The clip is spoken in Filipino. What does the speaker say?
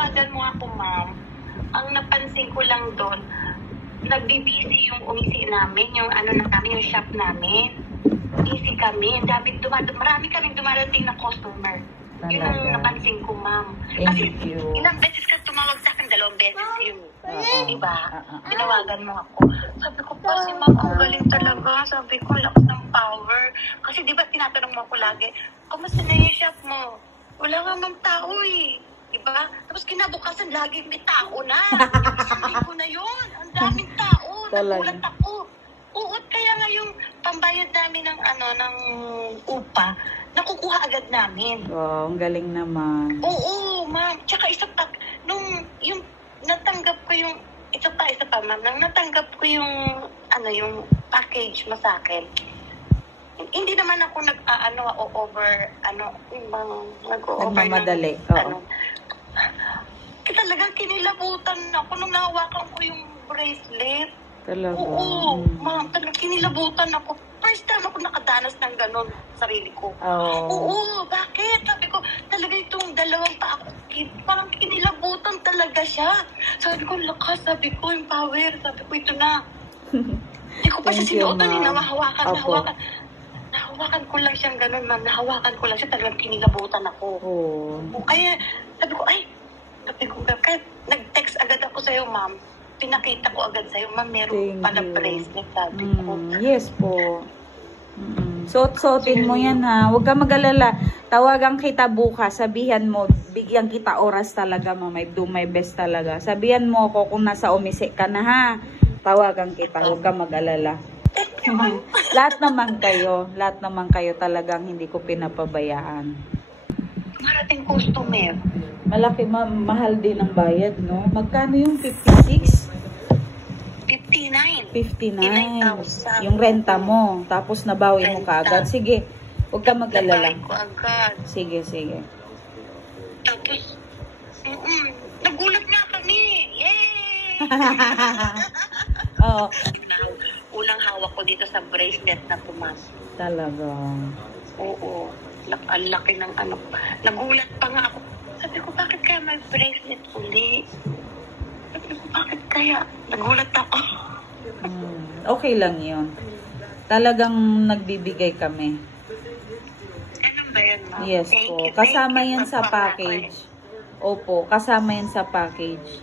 tinawagan mo ako, ma'am. Ang napansin ko lang doon, nagbibisi yung umisi namin, yung ano na namin, yung shop namin. Busy kami. Marami kaming dumarating na customer. Yun ang napansin ko, ma'am. Kasi ilang beses ka tumawag sa akin, 2 beses yun. Diba? Tinawagan mo ako. Sabi ko pa, si ma'am, ang galing talaga. Sabi ko, lakas ng power. Kasi diba, tinatanong mo ako lagi, kamusta na yung shop mo? Wala nga ma'am tao eh. Diba? Tapos kinabukasan, lagi may tao na. Isang linggo na yun. Ang daming tao. Nagulat ako. Uot kaya nga yung pambayad namin ng ng upa, nakukuha agad namin. Wow, ang galing naman. Oo, ma'am. Tsaka isa pa, yung natanggap ko yung, isa pa, ma'am, nang natanggap ko yung, yung package mo sa akin, hindi naman ako nagmamadali. Talagang kinilabutan ako nung nahawakan ko yung bracelet. Talaga? Oo, ma'am, talagang kinilabutan ako. First time ako nakadanas ng ganon sa sarili ko. Oo, bakit? Sabi ko, talaga itong dalawang pa ako, parang kinilabutan talaga siya. Sabi ko, lakas, sabi ko, yung power. Sabi ko, ito na. Hindi ko pa siya sinuotan, nahawakan ko lang siyang ganun, ma'am. Nahawakan ko lang siya, talagang kinilabutan ako. Kaya, sabi ko, kaya nag-text agad ako sa'yo, ma'am. Pinakita ko agad sa'yo, ma'am, meron pala bracelet, sabi ko. Yes po. Suot-suotin mo yan, ha. Huwag ka mag-alala. Tawagan kita bukas. Sabihan mo, bigyan kita oras talaga, ma'am. Do my best talaga. Sabihan mo ako kung nasa umisi ka na, ha. Tawagan kita. Huwag ka mag-alala. Lahat naman kayo talagang hindi ko pinapabayaan. Marating customer. Malaki, mahal din ang bayad, no? Magkano yung 56? 59. 59. Yung renta mo. Tapos nabawi mo kaagad. Sige, huwag ka mag-alala. Nabawi ko agad. Sige. Tapos, nagulat nga kami. Yay! Oo. Unang hawak ko dito sa bracelet na pumasok. Talaga. Oo. Ang laki ng Nagulat pa nga ako. Sabi ko, bakit kaya may bracelet uli? Sabi ko, bakit kaya? Nagulat ako. Okay lang yun. Talagang nagbibigay kami. Ano ba yun, ma'am? Yes po. Kasama yan sa package. Opo, kasama yan sa package.